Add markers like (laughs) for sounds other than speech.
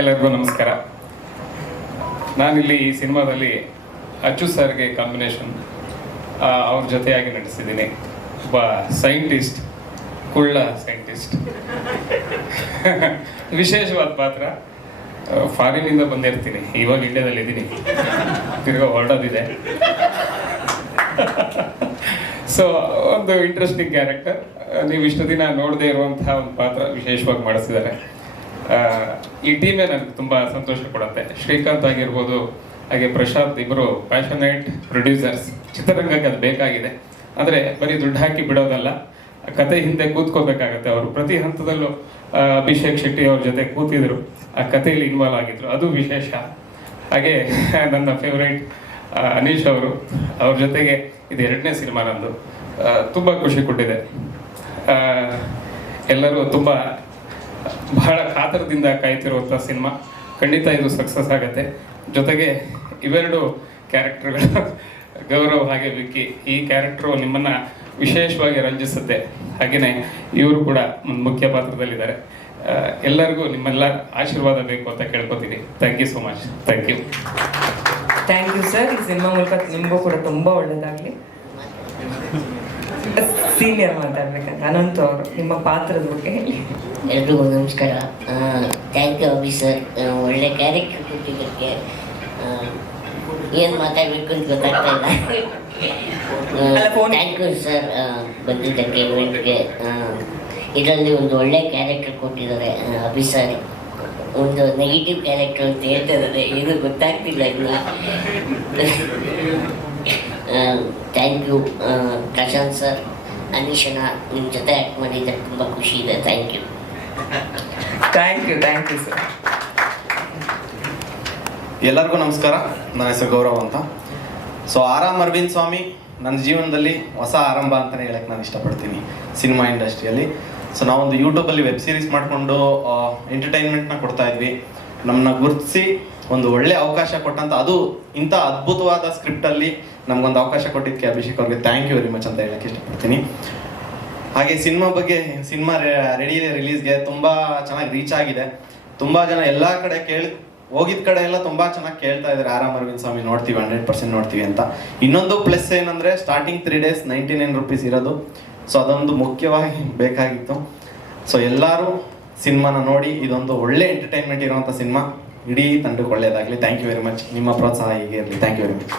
ಎಲ್ಲರಿಗೂ ನಮಸ್ಕಾರ. ನಾನಿಲ್ಲಿ ಈ ಸಿನಿಮಾದಲ್ಲಿ ಅಚ್ಚು ಸರ್ಗೆ ಕಾಂಬಿನೇಷನ್ ಅವ್ರ ಜೊತೆಯಾಗಿ ನಟಿಸಿದ್ದೀನಿ. ಒಬ್ಬ ಸೈಂಟಿಸ್ಟ್ ಕುಳ್ಳ ಸೈಂಟಿಸ್ಟ್ (laughs) ವಿಶೇಷವಾದ ಪಾತ್ರ. ಫಾರಿನಿಂದ ಬಂದಿರ್ತೀನಿ. ಇವಾಗ ಇಂಡಿಯಾದಲ್ಲಿ ಇದ್ದೀನಿ ತಿರ್ಗಾ ಹೊರಡೋದಿದೆ ಸೊ (laughs) ಒಂದು ಇಂಟ್ರೆಸ್ಟಿಂಗ್ ಕ್ಯಾರೆಕ್ಟರ್ ನೀವು ಇಷ್ಟು ದಿನ ನೋಡದೇ ಇರುವಂತಹ ಒಂದು ಪಾತ್ರ ವಿಶೇಷವಾಗಿ ಮಾಡಿಸಿದ್ದಾರೆ. ಈ ಟೀಮೇ ನನಗೆ ತುಂಬ ಸಂತೋಷ ಕೊಡುತ್ತೆ. ಶ್ರೀಕಾಂತ್ ಆಗಿರ್ಬೋದು, ಹಾಗೆ ಪ್ರಶಾಂತ್ ಇಬ್ಬರು ಪ್ಯಾಷನೇಟ್ ಪ್ರೊಡ್ಯೂಸರ್ಸ್ ಚಿತ್ರರಂಗಕ್ಕೆ ಅದು ಬೇಕಾಗಿದೆ. ಅಂದರೆ ಬರೀ ದುಡ್ಡು ಹಾಕಿ ಬಿಡೋದಲ್ಲ, ಕತೆ ಹಿಂದೆ ಕೂತ್ಕೋಬೇಕಾಗತ್ತೆ ಅವರು. ಪ್ರತಿ ಹಂತದಲ್ಲೂ ಅಭಿಷೇಕ್ ಶೆಟ್ಟಿ ಅವ್ರ ಜೊತೆ ಕೂತಿದ್ರು. ಆ ಕಥೆಯಲ್ಲಿ ಇನ್ವಾಲ್ವ್ ಆಗಿದ್ರು. ಅದು ವಿಶೇಷ. ಹಾಗೆ ನನ್ನ ಫೇವ್ರೇಟ್ ಅನೀಶ್ ಅವರು, ಅವ್ರ ಜೊತೆಗೆ ಇದು ಎರಡನೇ ಸಿನಿಮಾ ನಂದು. ತುಂಬ ಖುಷಿ ಕೊಟ್ಟಿದೆ. ಎಲ್ಲರೂ ತುಂಬ ಬಹಳ ಕಾತರದಿಂದ ಕಾಯ್ತಿರುವಂಥ ಸಿನಿಮಾ. ಖಂಡಿತ ಇದು ಸಕ್ಸಸ್ ಆಗುತ್ತೆ. ಜೊತೆಗೆ ಇವೆರಡು ಕ್ಯಾರೆಕ್ಟರ್ಗಳು ಗೌರವ್ ಹಾಗೆ ವಿಕ್ಕಿ. ಈ ಕ್ಯಾರೆಕ್ಟ್ರು ನಿಮ್ಮನ್ನ ವಿಶೇಷವಾಗಿ ರಂಜಿಸುತ್ತೆ. ಹಾಗೆಯೇ ಇವರು ಕೂಡ ಒಂದು ಮುಖ್ಯ ಪಾತ್ರದಲ್ಲಿದ್ದಾರೆ. ಎಲ್ಲರಿಗೂ ನಿಮ್ಮೆಲ್ಲ ಆಶೀರ್ವಾದ ಬೇಕು ಅಂತ ಕೇಳ್ಕೊತೀನಿ. Thank you so much thank you thank you sir ಈ ಸಿನಿಮಾ ಮೂಲಕ ನಿಮಗೂ ಕೂಡ ತುಂಬ ಒಳ್ಳೇದಾಗ್ಲಿ. ಸೀನಿಯರ್ ಮಾತಾಡ್ಬೇಕಂತ ಅನಂತ್ ಅವರು ನಿಮ್ಮ ಪಾತ್ರದ ಬಗ್ಗೆ ಹೇಳಿ. ಎಲ್ರಿಗೂ ನಮಸ್ಕಾರ. ಥ್ಯಾಂಕ್ ಯು ಅಭಿ ಸರ್ ಒಳ್ಳೆ ಕ್ಯಾರೆಕ್ಟರ್ ಕೊಟ್ಟಿದ್ದಕ್ಕೆ ಏನು ಮಾತಾಡಬೇಕು ಅಂತ ಗೊತ್ತಾಗ್ತಾ ಇಲ್ಲ. ಥ್ಯಾಂಕ್ ಯು ಸರ್ ಬಂದಿದ್ದಕ್ಕೆ ಇವೆಂಟ್ಗೆ ಇದರಲ್ಲಿ ಒಂದು ಒಳ್ಳೆ ಕ್ಯಾರೆಕ್ಟರ್ ಕೊಟ್ಟಿದ್ದಾರೆ ಆ, ಅಭಿ ಸರ್ ಒಂದು ನೆಗೆಟಿವ್ ಕ್ಯಾರೆಕ್ಟರ್ ಅಂತ ಹೇಳ್ತಾ ಇದ್ದಾರೆ ಏನು ಗೊತ್ತಾಗ್ತಿಲ್ಲ ಇಲ್ಲ ಥ್ಯಾಂಕ್ ಯು ಪ್ರಶಾಂತ್ ಸರ್ ಅನೀಶನ ನಿಮ್ಮ ಜೊತೆ ಆ್ಯಕ್ಟ್ ಮಾಡಿದ್ದಕ್ಕೆ ತುಂಬ ಖುಷಿ ಇದೆ. Thank you thank you thank you sir ಎಲ್ಲರಿಗೂ ನಮಸ್ಕಾರ. ನನ್ನ ಹೆಸರು ಗೌರವ್ ಅಂತ. ಸೊ ಆರಾಮ್ ಅರವಿಂದ್ ಸ್ವಾಮಿ ನನ್ನ ಜೀವನದಲ್ಲಿ ಹೊಸ ಆರಂಭ ಅಂತಲೇ ಹೇಳಕ್ಕೆ ನಾನು ಇಷ್ಟಪಡ್ತೀನಿ ಸಿನಿಮಾ ಇಂಡಸ್ಟ್ರಿಯಲ್ಲಿ. ಸೊ ನಾವೊಂದು ಯೂಟ್ಯೂಬಲ್ಲಿ ವೆಬ್ ಸೀರೀಸ್ ಮಾಡಿಕೊಂಡು ಎಂಟರ್ಟೈನ್ಮೆಂಟ್ನ ಕೊಡ್ತಾ ಇದ್ವಿ. ನಮ್ಮನ್ನ ಗುರುತಿಸಿ ಒಂದು ಒಳ್ಳೆ ಅವಕಾಶ ಕೊಟ್ಟಂತ, ಅದು ಇಂಥ ಅದ್ಭುತವಾದ ಸ್ಕ್ರಿಪ್ಟಲ್ಲಿ ನಮಗೊಂದು ಅವಕಾಶ ಕೊಟ್ಟಿದ್ದಕ್ಕೆ ಅಭಿಷೇಕ್ ಅವ್ರಿಗೆ ಥ್ಯಾಂಕ್ ಯು ವೆರಿ ಮಚ್ ಅಂತ ಹೇಳಕ್ಕೆ ಇಷ್ಟಪಡ್ತೀನಿ. ಹಾಗೆ ಸಿನಿಮಾ ಬಗ್ಗೆ, ಸಿನಿಮಾ ರೆಡಿ ರಿಲೀಸ್ಗೆ ತುಂಬ ಚೆನ್ನಾಗಿ ರೀಚ್ ಆಗಿದೆ. ತುಂಬ ಜನ ಎಲ್ಲ ಕಡೆ ಕೇಳಿ, ಹೋಗಿದ ಕಡೆ ಎಲ್ಲ ತುಂಬಾ ಚೆನ್ನಾಗಿ ಕೇಳ್ತಾ ಇದ್ದಾರೆ. ಆರಾಮ್ ಅರವಿಂದ್ ಸ್ವಾಮಿ ನೋಡ್ತೀವಿ, ಹಂಡ್ರೆಡ್ ಪರ್ಸೆಂಟ್ ನೋಡ್ತೀವಿ ಅಂತ. ಇನ್ನೊಂದು ಪ್ಲಸ್ ಏನಂದ್ರೆ starting three days ninety nine rupees ಇರೋದು. ಸೊ ಅದೊಂದು ಮುಖ್ಯವಾಗಿ ಬೇಕಾಗಿತ್ತು. ಸೊ ಎಲ್ಲರೂ ಸಿನಿಮಾನ ನೋಡಿ, ಇದೊಂದು ಒಳ್ಳೆ ಎಂಟರ್ಟೈನ್ಮೆಂಟ್ ಇರುವಂಥ ಸಿನಿಮಾ. ಇಡೀ ತಂಡಕ್ಕೆ ಒಳ್ಳೆಯದಾಗಲಿ ಥ್ಯಾಂಕ್ ಯು ವೆರಿ ಮಚ್ ನಿಮ್ಮ ಪ್ರೋತ್ಸಾಹ ಹೀಗೆ ಇರಲಿ. Thank you very much